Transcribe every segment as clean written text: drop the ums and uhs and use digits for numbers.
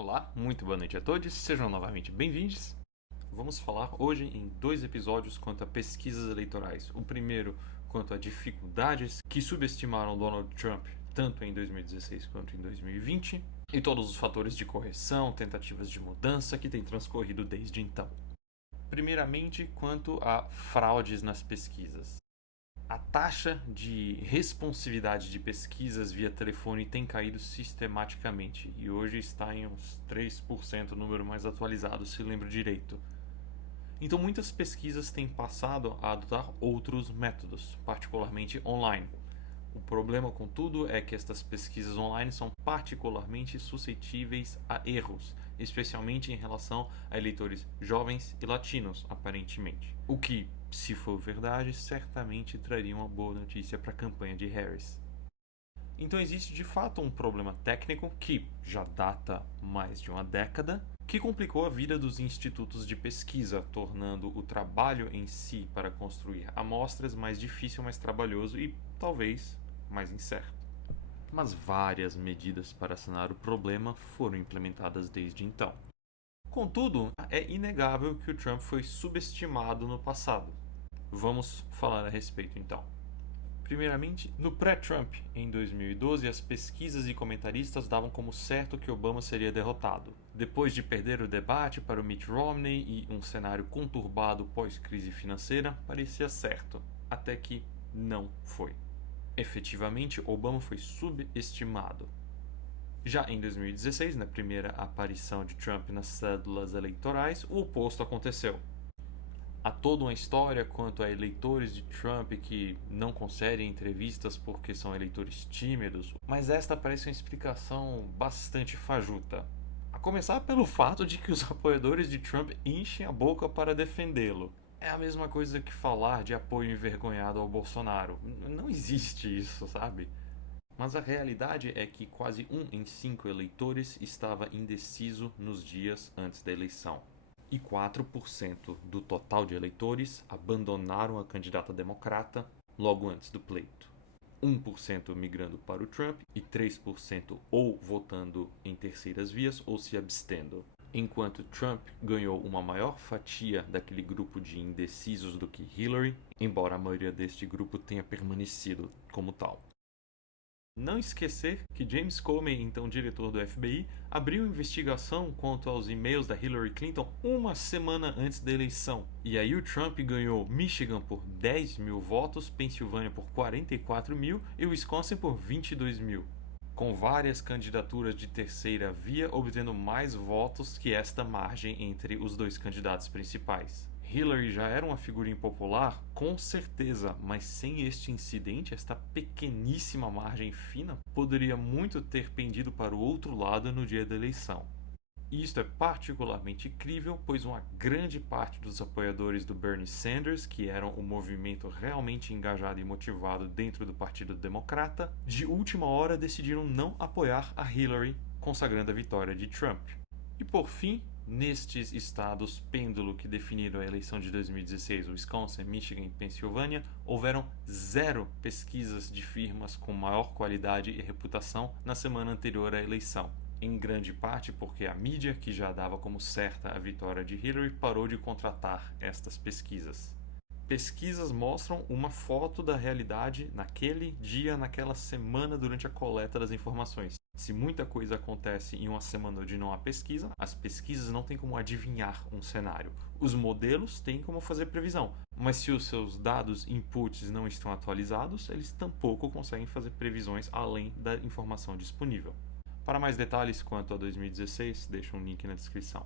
Olá, muito boa noite a todos, sejam novamente bem-vindos. Vamos falar hoje em dois episódios quanto a pesquisas eleitorais. O primeiro quanto a dificuldades que subestimaram Donald Trump tanto em 2016 quanto em 2020 e todos os fatores de correção, tentativas de mudança que têm transcorrido desde então. Primeiramente, quanto a fraudes nas pesquisas. A taxa de responsividade de pesquisas via telefone tem caído sistematicamente e hoje está em uns 3%, o número mais atualizado, se lembro direito. Então, muitas pesquisas têm passado a adotar outros métodos, particularmente online. O problema, contudo, é que estas pesquisas online são particularmente suscetíveis a erros, especialmente em relação a eleitores jovens e latinos, aparentemente. O que, se for verdade, certamente traria uma boa notícia para a campanha de Harris. Então existe de fato um problema técnico que já data mais de uma década, que complicou a vida dos institutos de pesquisa, tornando o trabalho em si para construir amostras mais difícil, mais trabalhoso e talvez mais incerto. Mas várias medidas para sanar o problema foram implementadas desde então. Contudo, é inegável que o Trump foi subestimado no passado. Vamos falar a respeito então. Primeiramente, no pré-Trump, em 2012, as pesquisas e comentaristas davam como certo que Obama seria derrotado. Depois de perder o debate para o Mitt Romney e um cenário conturbado pós-crise financeira, parecia certo, até que não foi. Efetivamente, Obama foi subestimado. Já em 2016, na primeira aparição de Trump nas cédulas eleitorais, o oposto aconteceu. Há toda uma história quanto a eleitores de Trump que não concedem entrevistas porque são eleitores tímidos, mas esta parece uma explicação bastante fajuta. A começar pelo fato de que os apoiadores de Trump enchem a boca para defendê-lo. É a mesma coisa que falar de apoio envergonhado ao Bolsonaro. Não existe isso, sabe? Mas a realidade é que quase 1 em 5 eleitores estava indeciso nos dias antes da eleição. E 4% do total de eleitores abandonaram a candidata democrata logo antes do pleito. 1% migrando para o Trump e 3% ou votando em terceiras vias ou se abstendo. Enquanto Trump ganhou uma maior fatia daquele grupo de indecisos do que Hillary, embora a maioria deste grupo tenha permanecido como tal. Não esquecer que James Comey, então diretor do FBI, abriu investigação quanto aos e-mails da Hillary Clinton uma semana antes da eleição. E aí o Trump ganhou Michigan por 10 mil votos, Pensilvânia por 44 mil e Wisconsin por 22 mil. Com várias candidaturas de terceira via obtendo mais votos que esta margem entre os dois candidatos principais. Hillary já era uma figura impopular, com certeza, mas sem este incidente, esta pequeníssima margem fina poderia muito ter pendido para o outro lado no dia da eleição. E isto é particularmente crível, pois uma grande parte dos apoiadores do Bernie Sanders, que eram o movimento realmente engajado e motivado dentro do Partido Democrata, de última hora decidiram não apoiar a Hillary, consagrando a vitória de Trump. E por fim, nestes estados pêndulo que definiram a eleição de 2016, Wisconsin, Michigan e Pensilvânia, houveram 0 pesquisas de firmas com maior qualidade e reputação na semana anterior à eleição. Em grande parte porque a mídia, que já dava como certa a vitória de Hillary, parou de contratar estas pesquisas. Pesquisas mostram uma foto da realidade naquele dia, naquela semana, durante a coleta das informações. Se muita coisa acontece em uma semana onde não há pesquisa, as pesquisas não têm como adivinhar um cenário. Os modelos têm como fazer previsão, mas se os seus dados inputs não estão atualizados, eles tampouco conseguem fazer previsões além da informação disponível. Para mais detalhes quanto a 2016, deixo um link na descrição.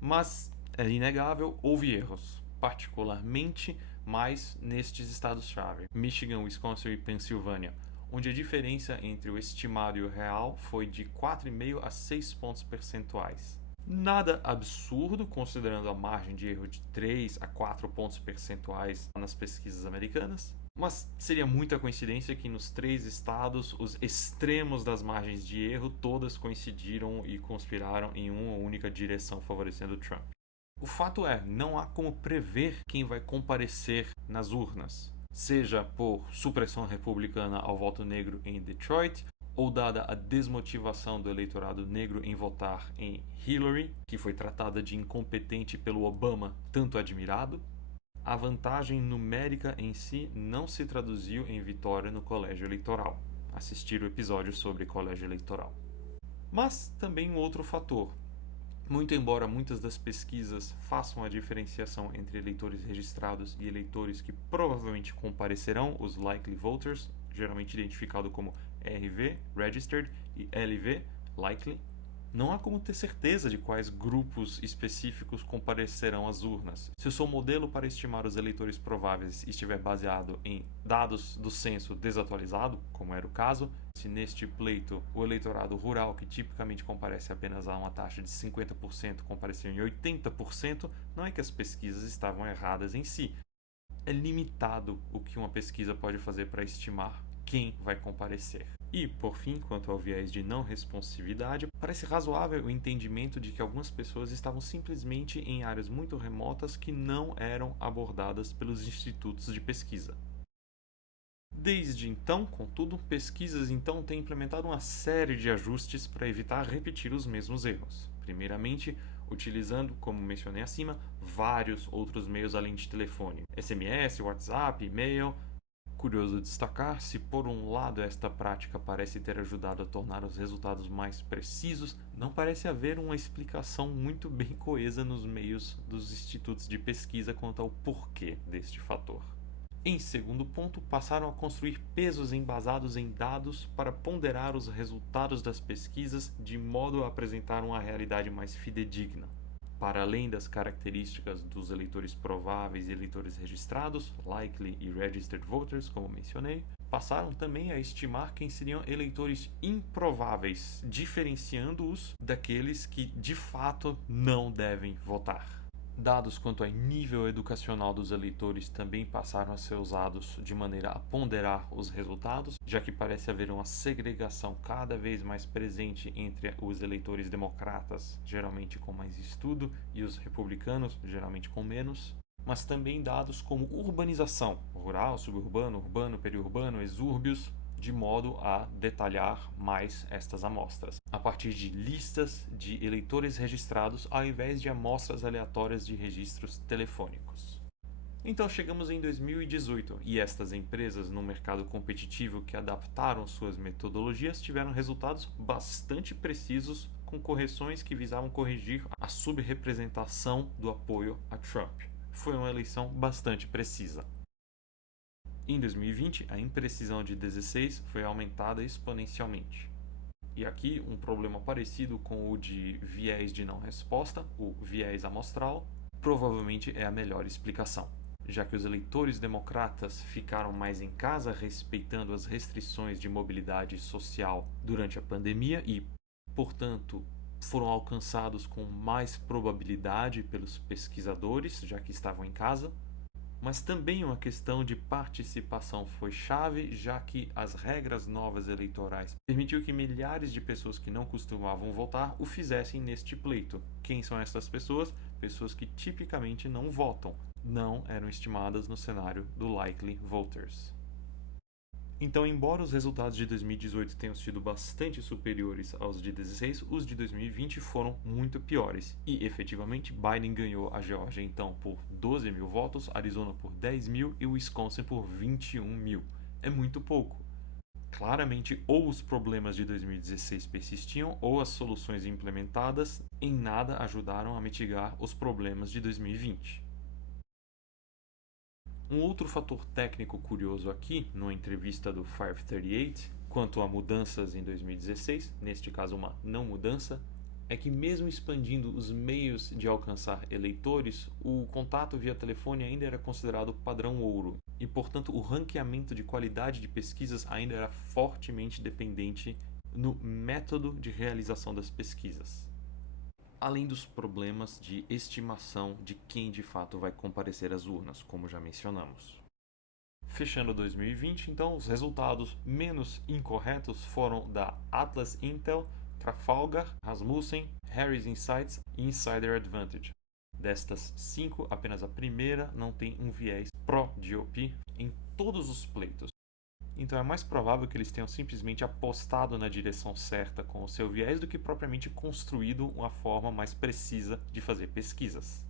Mas é inegável, houve erros, particularmente mais nestes estados-chave, Michigan, Wisconsin e Pensilvânia, onde a diferença entre o estimado e o real foi de 4,5 a 6 pontos percentuais. Nada absurdo, considerando a margem de erro de 3 a 4 pontos percentuais nas pesquisas americanas, mas seria muita coincidência que nos 3 estados os extremos das margens de erro todas coincidiram e conspiraram em uma única direção favorecendo Trump. O fato é, não há como prever quem vai comparecer nas urnas, seja por supressão republicana ao voto negro em Detroit ou dada a desmotivação do eleitorado negro em votar em Hillary, que foi tratada de incompetente pelo Obama, tanto admirado, a vantagem numérica em si não se traduziu em vitória no colégio eleitoral. Assistir o episódio sobre colégio eleitoral. Mas também um outro fator. Muito embora muitas das pesquisas façam a diferenciação entre eleitores registrados e eleitores que provavelmente comparecerão, os likely voters, geralmente identificado como RV, registered, e LV, likely, não há como ter certeza de quais grupos específicos comparecerão às urnas. Se o seu modelo para estimar os eleitores prováveis estiver baseado em dados do censo desatualizado, como era o caso, se neste pleito o eleitorado rural, que tipicamente comparece apenas a uma taxa de 50%, compareceu em 80%, não é que as pesquisas estavam erradas em si. É limitado o que uma pesquisa pode fazer para estimar quem vai comparecer. E, por fim, quanto ao viés de não responsividade, parece razoável o entendimento de que algumas pessoas estavam simplesmente em áreas muito remotas que não eram abordadas pelos institutos de pesquisa. Desde então, contudo, pesquisas têm implementado uma série de ajustes para evitar repetir os mesmos erros. Primeiramente, utilizando, como mencionei acima, vários outros meios além de telefone, SMS, WhatsApp, e-mail. Curioso destacar, se por um lado esta prática parece ter ajudado a tornar os resultados mais precisos, não parece haver uma explicação muito bem coesa nos meios dos institutos de pesquisa quanto ao porquê deste fator. Em segundo ponto, passaram a construir pesos embasados em dados para ponderar os resultados das pesquisas de modo a apresentar uma realidade mais fidedigna. Para além das características dos eleitores prováveis e eleitores registrados, likely e registered voters, como mencionei, passaram também a estimar quem seriam eleitores improváveis, diferenciando-os daqueles que de fato não devem votar. Dados quanto ao nível educacional dos eleitores também passaram a ser usados de maneira a ponderar os resultados, já que parece haver uma segregação cada vez mais presente entre os eleitores democratas, geralmente com mais estudo, e os republicanos, geralmente com menos. Mas também dados como urbanização, rural, suburbano, urbano, periurbano, exúrbios, de modo a detalhar mais estas amostras, a partir de listas de eleitores registrados ao invés de amostras aleatórias de registros telefônicos. Então chegamos em 2018 e estas empresas no mercado competitivo que adaptaram suas metodologias tiveram resultados bastante precisos com correções que visavam corrigir a subrepresentação do apoio a Trump. Foi uma eleição bastante precisa. Em 2020, a imprecisão de 16 foi aumentada exponencialmente. E aqui, um problema parecido com o de viés de não resposta, o viés amostral, provavelmente é a melhor explicação, já que os eleitores democratas ficaram mais em casa respeitando as restrições de mobilidade social durante a pandemia e, portanto, foram alcançados com mais probabilidade pelos pesquisadores, já que estavam em casa. Mas também uma questão de participação foi chave, já que as regras novas eleitorais permitiu que milhares de pessoas que não costumavam votar o fizessem neste pleito. Quem são essas pessoas? Pessoas que tipicamente não votam, não eram estimadas no cenário do likely voters. Então, embora os resultados de 2018 tenham sido bastante superiores aos de 16, os de 2020 foram muito piores. E, efetivamente, Biden ganhou a Geórgia, então, por 12 mil votos, Arizona por 10 mil e Wisconsin por 21 mil. É muito pouco. Claramente, ou os problemas de 2016 persistiam, ou as soluções implementadas em nada ajudaram a mitigar os problemas de 2020. Um outro fator técnico curioso aqui, numa entrevista do 538, quanto a mudanças em 2016, neste caso uma não mudança, é que mesmo expandindo os meios de alcançar eleitores, o contato via telefone ainda era considerado padrão ouro, e portanto o ranqueamento de qualidade de pesquisas ainda era fortemente dependente no método de realização das pesquisas. Além dos problemas de estimação de quem de fato vai comparecer às urnas, como já mencionamos. Fechando 2020, então, os resultados menos incorretos foram da Atlas Intel, Trafalgar, Rasmussen, Harris Insights e Insider Advantage. Destas 5, apenas a primeira não tem um viés pró-GOP em todos os pleitos. Então é mais provável que eles tenham simplesmente apostado na direção certa com o seu viés do que propriamente construído uma forma mais precisa de fazer pesquisas.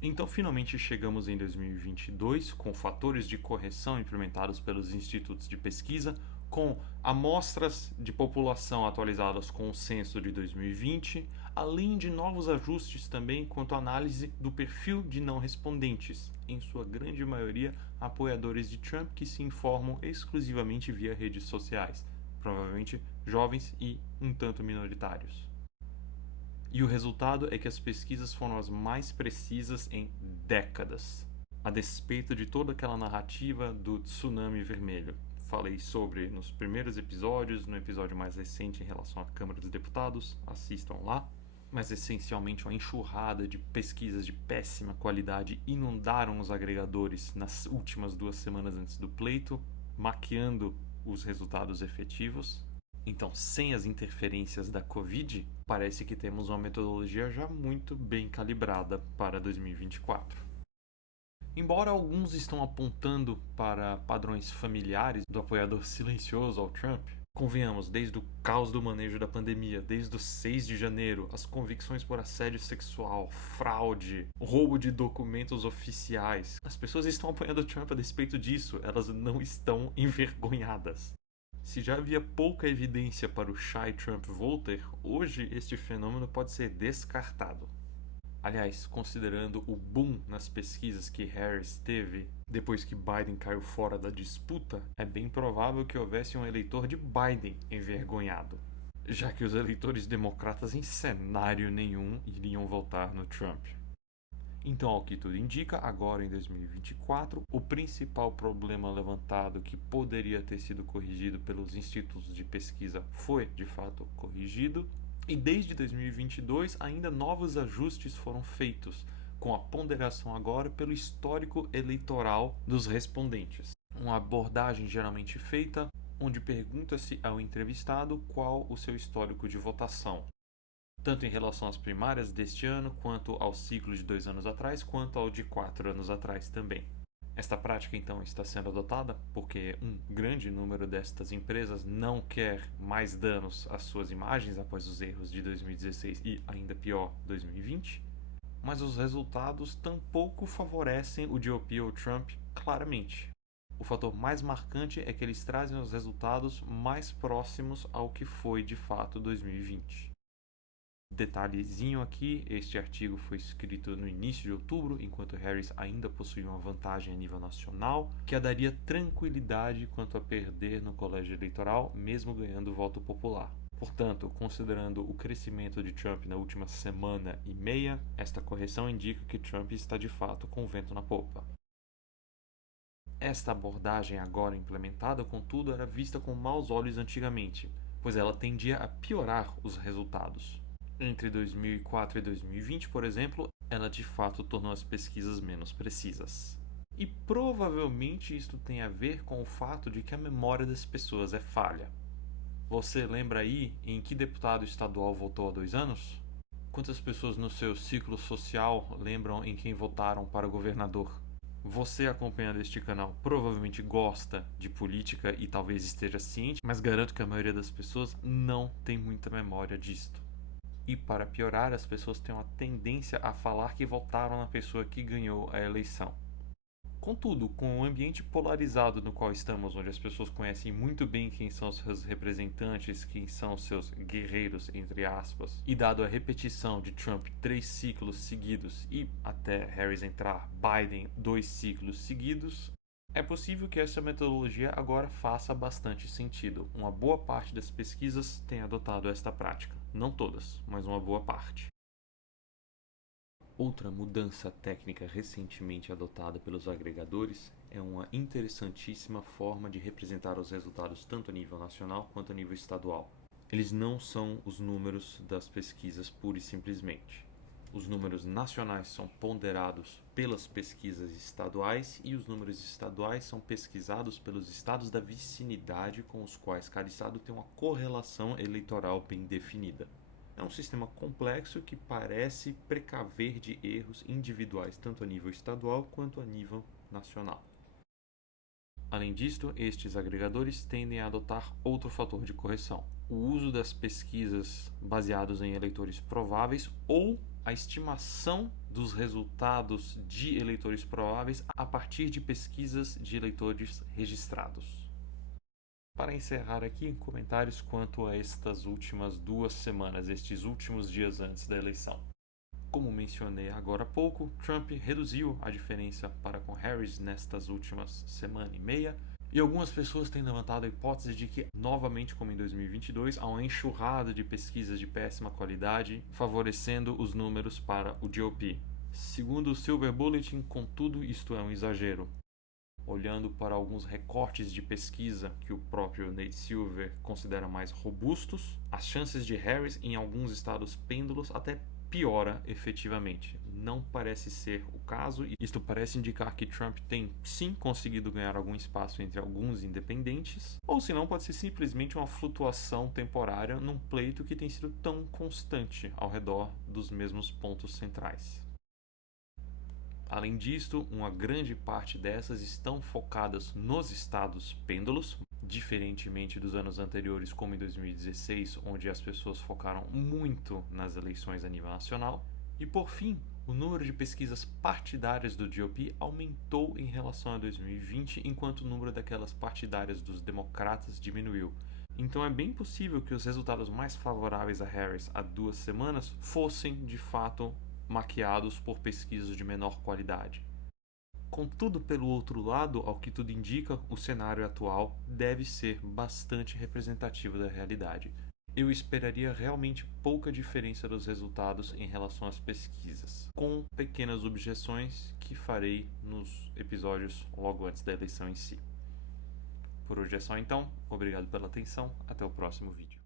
Então, finalmente chegamos em 2022 com fatores de correção implementados pelos institutos de pesquisa, com amostras de população atualizadas com o censo de 2020, além de novos ajustes também quanto à análise do perfil de não respondentes, em sua grande maioria apoiadores de Trump que se informam exclusivamente via redes sociais, provavelmente jovens e um tanto minoritários. E o resultado é que as pesquisas foram as mais precisas em décadas, a despeito de toda aquela narrativa do tsunami vermelho. Falei sobre nos primeiros episódios, no episódio mais recente em relação à Câmara dos Deputados, assistam lá. Mas essencialmente uma enxurrada de pesquisas de péssima qualidade inundaram os agregadores nas últimas 2 semanas antes do pleito, maquiando os resultados efetivos. Então, sem as interferências da Covid, parece que temos uma metodologia já muito bem calibrada para 2024. Embora alguns estão apontando para padrões familiares do apoiador silencioso ao Trump, convenhamos, desde o caos do manejo da pandemia, desde o 6 de janeiro, as convicções por assédio sexual, fraude, roubo de documentos oficiais, as pessoas estão apoiando o Trump a despeito disso, elas não estão envergonhadas. Se já havia pouca evidência para o shy Trump voter, hoje este fenômeno pode ser descartado. Aliás, considerando o boom nas pesquisas que Harris teve depois que Biden caiu fora da disputa, é bem provável que houvesse um eleitor de Biden envergonhado, já que os eleitores democratas em cenário nenhum iriam votar no Trump. Então, ao que tudo indica, agora em 2024, o principal problema levantado que poderia ter sido corrigido pelos institutos de pesquisa foi, de fato, corrigido. E desde 2022, ainda novos ajustes foram feitos, com a ponderação agora pelo histórico eleitoral dos respondentes. Uma abordagem geralmente feita, onde pergunta-se ao entrevistado qual o seu histórico de votação, tanto em relação às primárias deste ano, quanto ao ciclo de 2 anos atrás, quanto ao de 4 anos atrás também. Esta prática então está sendo adotada porque um grande número destas empresas não quer mais danos às suas imagens após os erros de 2016 e, ainda pior, 2020, mas os resultados tampouco favorecem o GOP ou Trump claramente. O fator mais marcante é que eles trazem os resultados mais próximos ao que foi de fato 2020. Detalhezinho aqui, este artigo foi escrito no início de outubro, enquanto Harris ainda possuía uma vantagem a nível nacional, que a daria tranquilidade quanto a perder no colégio eleitoral, mesmo ganhando voto popular. Portanto, considerando o crescimento de Trump na última semana e meia, esta correção indica que Trump está de fato com o vento na popa. Esta abordagem agora implementada, contudo, era vista com maus olhos antigamente, pois ela tendia a piorar os resultados. Entre 2004 e 2020, por exemplo, ela de fato tornou as pesquisas menos precisas. E provavelmente isto tem a ver com o fato de que a memória das pessoas é falha. Você lembra aí em que deputado estadual votou há 2 anos? Quantas pessoas no seu ciclo social lembram em quem votaram para governador? Você acompanhando este canal provavelmente gosta de política e talvez esteja ciente, mas garanto que a maioria das pessoas não tem muita memória disto. E para piorar, as pessoas têm uma tendência a falar que votaram na pessoa que ganhou a eleição. Contudo, com o ambiente polarizado no qual estamos, onde as pessoas conhecem muito bem quem são os seus representantes, quem são os seus guerreiros, entre aspas, e dado a repetição de Trump 3 ciclos seguidos e até Harris entrar, Biden 2 ciclos seguidos, é possível que essa metodologia agora faça bastante sentido. Uma boa parte das pesquisas tem adotado esta prática. Não todas, mas uma boa parte. Outra mudança técnica recentemente adotada pelos agregadores é uma interessantíssima forma de representar os resultados tanto a nível nacional quanto a nível estadual. Eles não são os números das pesquisas pura e simplesmente. Os números nacionais são ponderados pelas pesquisas estaduais e os números estaduais são pesquisados pelos estados da vicinidade com os quais cada estado tem uma correlação eleitoral bem definida. É um sistema complexo que parece precaver de erros individuais tanto a nível estadual quanto a nível nacional. Além disto, estes agregadores tendem a adotar outro fator de correção: o uso das pesquisas baseados em eleitores prováveis ou a estimação dos resultados de eleitores prováveis a partir de pesquisas de eleitores registrados. Para encerrar aqui, comentários quanto a estas últimas 2 semanas, estes últimos dias antes da eleição. Como mencionei agora há pouco, Trump reduziu a diferença para com Harris nestas últimas semana e meia, e algumas pessoas têm levantado a hipótese de que, novamente como em 2022, há uma enxurrada de pesquisas de péssima qualidade, favorecendo os números para o GOP. Segundo o Silver Bulletin, contudo, isto é um exagero. Olhando para alguns recortes de pesquisa que o próprio Nate Silver considera mais robustos, as chances de Harris em alguns estados pêndulos até piora efetivamente. Não parece ser o caso, e isto parece indicar que Trump tem sim conseguido ganhar algum espaço entre alguns independentes, ou se não, pode ser simplesmente uma flutuação temporária num pleito que tem sido tão constante ao redor dos mesmos pontos centrais. Além disto, uma grande parte dessas estão focadas nos estados pêndulos, diferentemente dos anos anteriores, como em 2016, onde as pessoas focaram muito nas eleições a nível nacional. E por fim, o número de pesquisas partidárias do GOP aumentou em relação a 2020, enquanto o número daquelas partidárias dos democratas diminuiu. Então é bem possível que os resultados mais favoráveis a Harris há 2 semanas fossem, de fato, maquiados por pesquisas de menor qualidade. Contudo, pelo outro lado, ao que tudo indica, o cenário atual deve ser bastante representativo da realidade. Eu esperaria realmente pouca diferença dos resultados em relação às pesquisas, com pequenas objeções que farei nos episódios logo antes da eleição em si. Por hoje é só então, obrigado pela atenção, até o próximo vídeo.